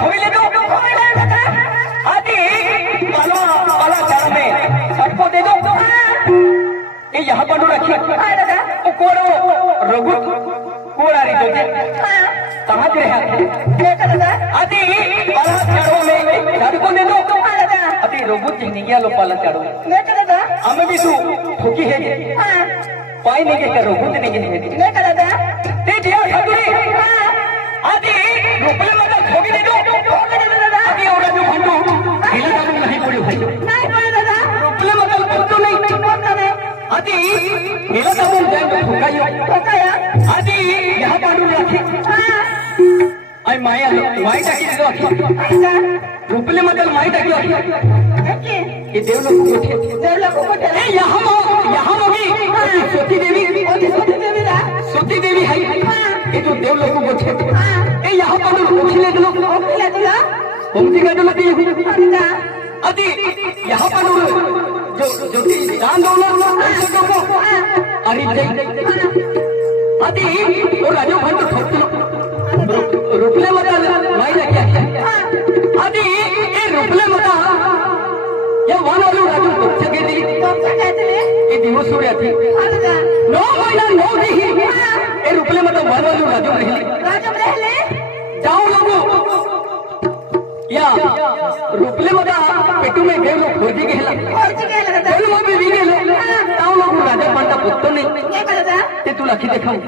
खोले दो आदि बाला बाला चारों में सबको दे दो। ये यहाँ पर रखिए वो कोड़ो रघु कोड़ा रही दो कहाँ से है आदि बाला चारों में सबको दे दो आदि रघु जिंदगी लो बाला चारों हमें भी तू ठोकी है पाई नहीं के रघु नहीं है ते दिया साधुरी आदि रुपये मतलब ठोकी दे दो आदि और जो भंडू हिला दारू नहीं पड़ी भाई रुपये मतलब भंडू नहीं आदि हिला दारू बैंक ठोकाया आदि यहाँ पाडू रखी आई माया माई टाकी दे दो रुपये मतलब माई टाकी ये देवलोक को यहाँ होगी सती देवी है ये जो देवलोक को ये यहाँ पर उठले दो घूमती का डोलती आदि यहाँ पर जो दान दो अरे आदि वो राजो भंड रुपले मता माई क्या आदि ये रुपले मता या वन वालों राजू बच्चे के दिल ये दिवस हो रहा थी 9 महीना 9 दिन ये रुपले मतलब वन वालों राजू रहे जाओ लोगों या रुपले मता पेटू में गए लोग खोजी के हिला चलो वो भी वीगे लोग जाओ लोगों राजा पंडा पुत्तो नहीं ये तू लाखी दिखाऊं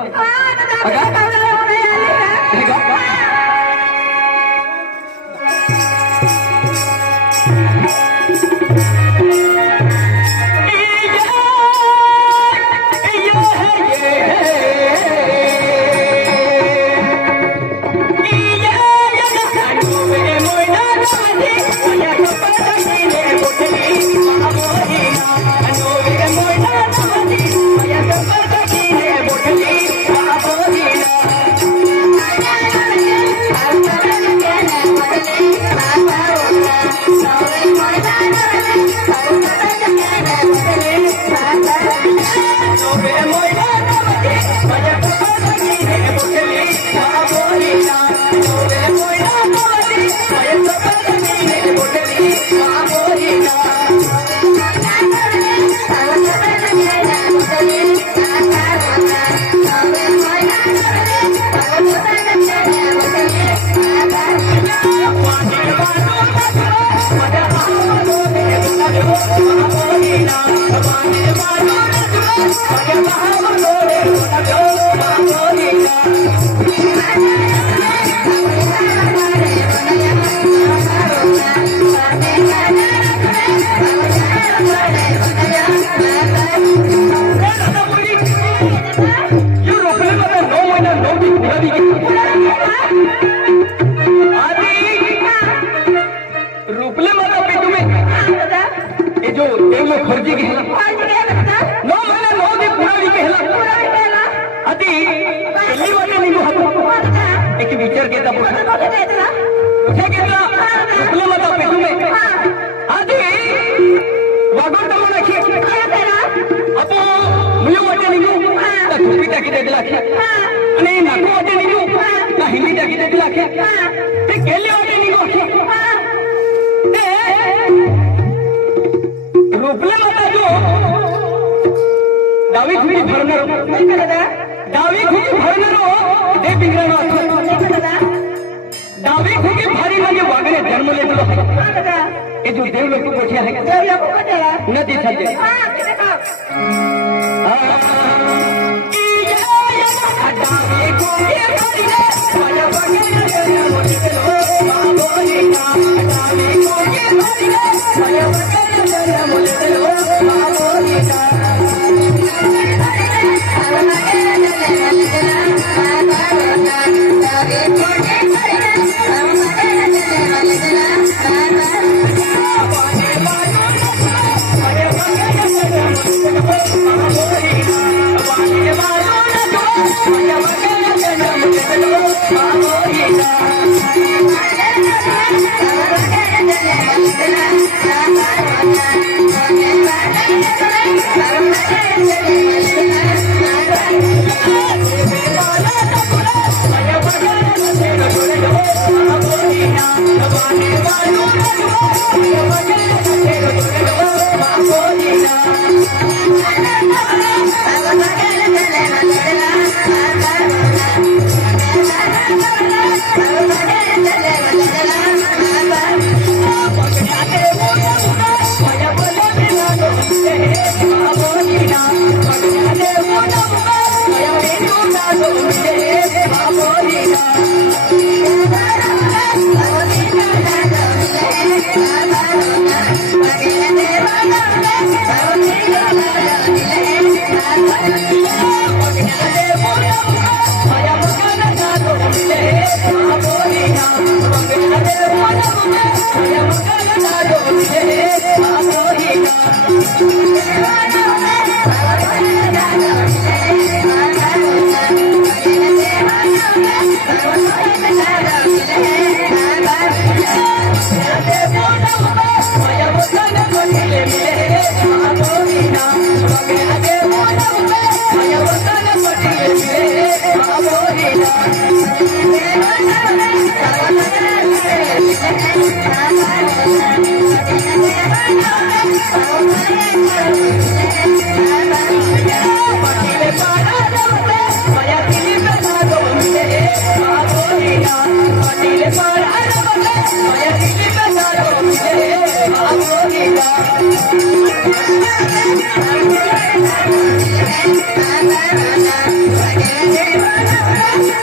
रुपले माता पेटू में ये जो देवलोक खोजी के हिला 9 महीना 9 दिन पूरा भी के हिला आदि पहली बार नहीं हुआ एक विचार के तब पूछा के दिला रुपले माता पेटू में आदि वागों तब रखिए अब मुझे वाटे नहीं हूँ ना टोपी टाकी दे दिला नहीं नाको वाटे नहीं हूँ ना हिंदी टाकी दे दिला ते केले वाटे नहीं हूँ रुपले माता जो दावी खुशी भरणार दावी खुशी भरणार ते बिंगरानो दावी खुशी भारी म्हणजे वागणे जन्मले तुला ये जो देवलोक को है नदी सज्जे Yeah. Thank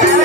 you.